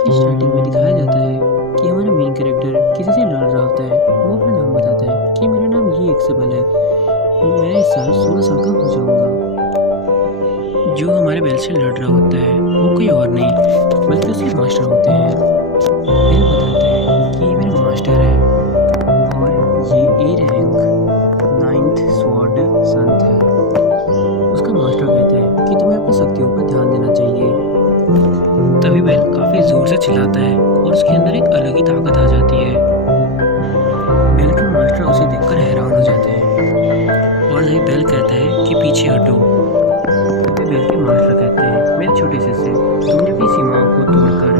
कि स्टार्टिंग में दिखाया जाता है कि हमारा मेन कैरेक्टर किसी से लड़ रहा होता है। वो अपना नाम बताता है कि मेरा नाम ये इक्सेबल है, मैं इस साल 16 साल का हो जाऊंगा। जो हमारे बेल से लड़ रहा होता है वो कोई और नहीं बल्कि उसके मास्टर होते हैं। बेल बताता है कि ये मेरा मास्टर है और ये ए रैंक 9th स्वॉर्ड संत है। उसका मास्टर कहता है कि तुम्हें अपनी शक्तियों पर ध्यान देना चाहिए। तभी बेल काफ़ी ज़ोर से चिल्लाता है और उसके अंदर एक अलग ही ताकत आ जाती है। बेल के मास्टर उसे देखकर हैरान हो जाते हैं और तभी बेल कहता है कि पीछे हटो। तभी बेल के मास्टर कहते हैं, मेरे छोटे शिष्य, तुमने अपनी सीमाओं को तोड़कर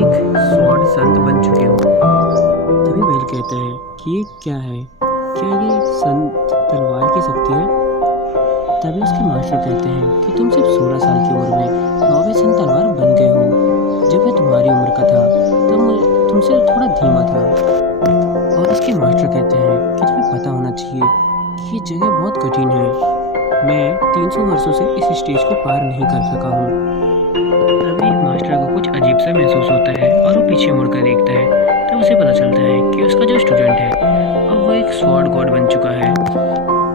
एक स्वॉर्ड संत बन चुके हो। तभी बेल कहता है कि ये क्या है, क्या ये संत तलवार की शक्ति है? तभी उसके मास्टर कहते हैं कि तुम सिर्फ 16 साल की उम्र में 9वें संत तलवार बन गए हो। जब मैं तुम्हारी उम्र का था तब मैं तुमसे थोड़ा धीमा था। और उसके मास्टर कहते हैं कि तुम्हें पता होना चाहिए कि ये जगह बहुत कठिन है। मैं 300 वर्षों से इस स्टेज को पार नहीं कर सका हूँ। तभी मास्टर को कुछ अजीब सा महसूस होता है और वो पीछे मुड़कर देखता है। तब उसे पता चलता है कि उसका जो स्टूडेंट है अब वो एक स्वॉर्ड गॉड बन चुका है।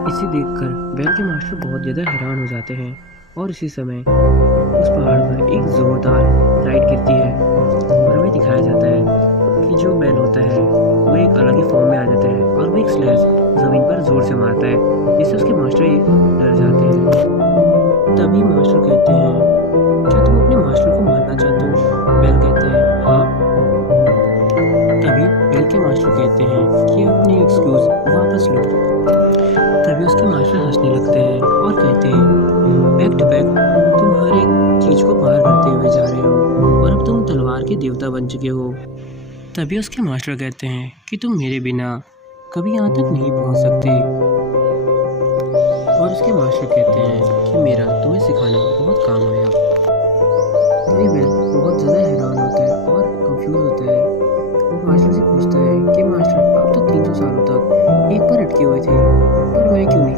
इसे देखकर बेल के मास्टर बहुत ज़्यादा हैरान हो जाते हैं और इसी समय उस पहाड़ पर एक जोरदार लाइट गिरती है और हमें दिखाया जाता है कि जो बेल होता है वो एक अलग ही फॉर्म में आ जाता है और वो एक स्लैश ज़मीन पर जोर से मारता है जिससे उसके मास्टर डर जाते हैं। तभी मास्टर कहते हैं, क्या तुम अपने मास्टर को मारना चाहते हो? बेल कहता है, हाँ। तभी बेल के मास्टर कहते हैं कि अपनी एक्सक्यूज़ वापस लो। तभी उसके मास्टर हंसने लगते हैं और कहते हैं, बैक टू बैक तुम हर एक चीज़ को पार करते हुए जा रहे हो और अब तुम तलवार के देवता बन चुके हो। तभी उसके मास्टर कहते हैं कि तुम मेरे बिना कभी यहाँ तक नहीं पहुँच सकते। और उसके मास्टर कहते हैं कि मेरा तुम्हें सिखाना बहुत काम आया। तभी बेल बहुत ज़्यादा हैरान होता है और कंफ्यूज होता है। वो मास्टर से पूछता है कि मास्टर, आप तो 300 सालों तक एक पर अटके हुए थे, पर मैं क्यों नहीं?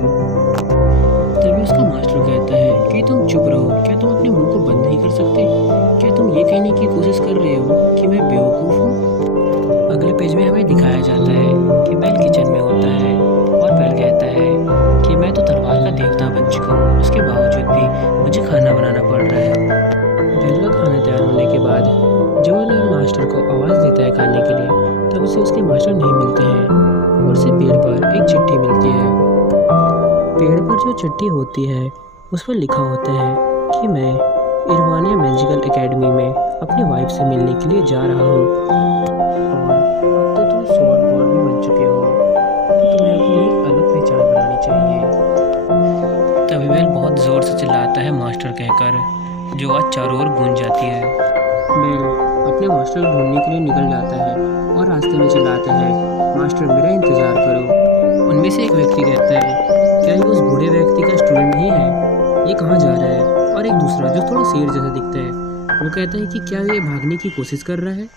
तभी उसका मास्टर कहता है कि तुम चुप रहो, क्या तुम अपने मुंह को बंद नहीं कर सकते? क्या तुम ये कहने की कोशिश कर रहे हो कि मैं बेवकूफ़ हूँ? अगले पेज में हमें दिखाया जाता है कि बेल किचन में होता है और बेल कहता है कि मैं तो तलवार का देवता बन चुका हूँ, उसके बावजूद भी मुझे खाना बनाना पड़ रहा है। बेल का खाना तैयार होने के बाद जो मास्टर को आवाज़ देता है खाने के लिए, तब उसे उसके मास्टर नहीं मिलते हैं और उसे पेड़ पर एक चिट्ठी मिलती है। पेड़ पर जो चिट्ठी होती है उस पर लिखा होता है कि मैं इरवानिया मैजिकल एकेडमी में अपनी वाइफ से मिलने के लिए जा रहा हूँ और अब तो तुम स्वॉर्ड गॉड भी बन चुके हो, तो तुम्हें अपनी एक अलग पहचान बनानी चाहिए। तभी बेल बहुत ज़ोर से चिल्लाता है मास्टर कहकर, जो आवाज़ चारों ओर गूंज जाती है। बेल अपने मास्टर को ढूंढने के लिए निकल जाता है और रास्ते में चिल्लाता है, मास्टर मेरा इंतज़ार करो। उनमें से एक व्यक्ति कहता है, क्या ये उस बूढ़े व्यक्ति का स्टूडेंट नहीं है? ये कहाँ जा रहा है? और एक दूसरा जो थोड़ा शेर जैसा दिखता है वो कहता है कि क्या ये भागने की कोशिश कर रहा है?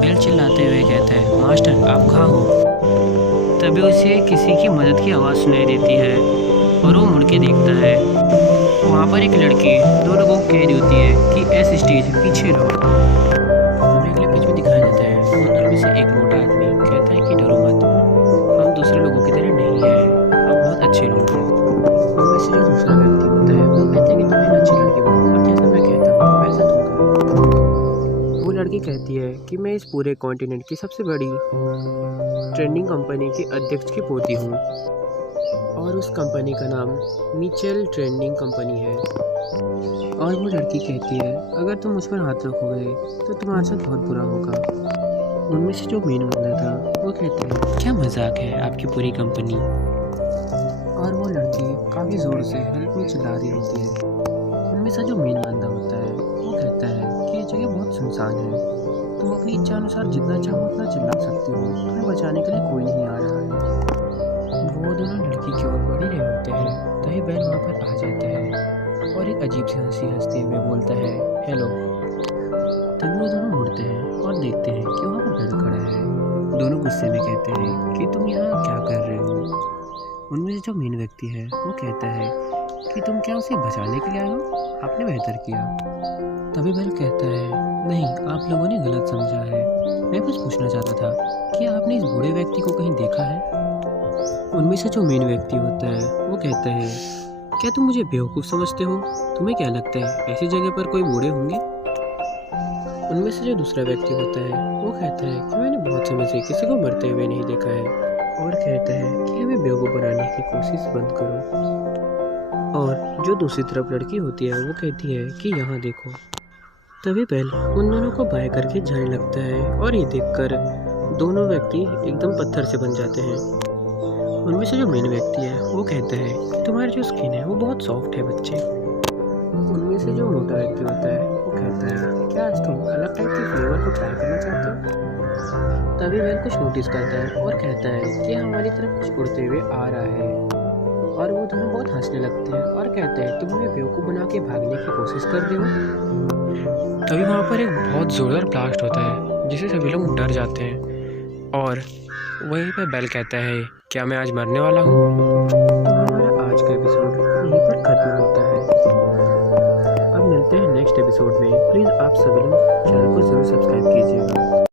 बेल चिल्लाते हुए कहता है, मास्टर आप कहाँ हो? तभी उसे किसी की मदद की आवाज़ सुनाई देती है और वो मुड़ के देखता है। वहाँ पर एक लड़की दो लोगों को कह रही होती है कि ऐसे स्टेज पीछे रहो। अगले पेज में दिखाया जाता है उन दोनों में से एक मोटा आदमी कहता है कि डरो मत, हम दूसरे लोगों की तरह नहीं हैं, हम बहुत अच्छे लोग हैं। उनमें से जो दूसरा व्यक्ति होता है वो कहता है कि तुम एक अच्छी लड़की बनो और जैसा मैं कहता हूँ वैसा तुम करो। वो लड़की कहती है कि मैं इस पूरे कॉन्टिनेंट की सबसे बड़ी ट्रेंडिंग कंपनी के अध्यक्ष की पोती हूँ और उस कंपनी का नाम मिचेल ट्रेंडिंग कंपनी है। और वो लड़की कहती है, अगर तुम मुझ पर हाथ रखोगे तो तुम्हारे साथ बहुत बुरा होगा। उनमें से जो मेन बंदा था वो कहता है, क्या मजाक है आपकी पूरी कंपनी? और वो लड़की काफ़ी ज़ोर से हेल्प में चिल्ला रही होती है। उनमें से जो मेन बंदा होता है वो कहता है कि ये जगह बहुत सुनसान है, तुम अपनी इच्छा अनुसार जितना चाहो उतना चिल्ला सकते हो, तुम्हें बचाने के लिए कोई नहीं आ रहा है। वो दोनों लड़की की ओर बढ़ रहे होते हैं तभी बेल वहाँ पर आ जाता है और एक अजीब सी हंसी हंसते हुए बोलता है, हेलो। तभी वो दोनों मुड़ते हैं और देखते हैं कि वहाँ पर बेल खड़ा है। दोनों गुस्से में कहते हैं कि तुम यहाँ क्या कर रहे हो? उनमें से जो मेन व्यक्ति है वो कहता है कि तुम क्या उसे बचाने के लिए आए हो? आपने बेहतर किया। तभी बेल कहता है, नहीं, आप लोगों ने गलत समझा है। मैं बस पूछना चाहता था कि आपने इस बूढ़े व्यक्ति को कहीं देखा है? उनमें से जो मेन व्यक्ति होता है वो कहता है, क्या तुम मुझे बेवकूफ़ समझते हो? तुम्हें क्या लगता है ऐसी जगह पर कोई बूढ़े होंगे? उनमें से जो दूसरा व्यक्ति होता है वो कहता है कि मैंने बहुत समय से किसी को मरते हुए नहीं देखा है, और कहता है कि हमें बेवकूफ़ बनाने की कोशिश बंद करो। और जो दूसरी तरफ लड़की होती है वो कहती है कि यहाँ देखो। तभी बेल उन दोनों को बाय करके जाने लगता है, और ये देखकर दोनों व्यक्ति एकदम पत्थर से बन जाते हैं। उनमें से जो मेन व्यक्ति है वो कहता है कि तुम्हारी जो स्किन है वो बहुत सॉफ्ट है बच्चे। उनमें से जो मोटा व्यक्ति होता है वो कहता है, क्या आज तुम अलग टाइप के फ्लेवर को ट्राई करना चाहते हो? तभी बेल कुछ नोटिस करता है और कहता है कि हमारी तरफ कुछ उड़ते हुए आ रहा है, और वो दोनों बहुत हंसने लगते हैं और कहते हैं, तुम हमें बेवकूफ़ बना के भागने की कोशिश कर रहे हो? तभी वहाँ पर एक बहुत ज़ोरदार ब्लास्ट होता है जिसे सभी लोग डर जाते हैं, और वहीं पर बेल कहता है, क्या मैं आज मरने वाला हूँ? तो हमारा आज का एपिसोड यहीं पर खत्म होता है। अब मिलते हैं नेक्स्ट एपिसोड में। प्लीज़ आप सभी लोग चैनल को ज़रूर सब्सक्राइब कीजिएगा।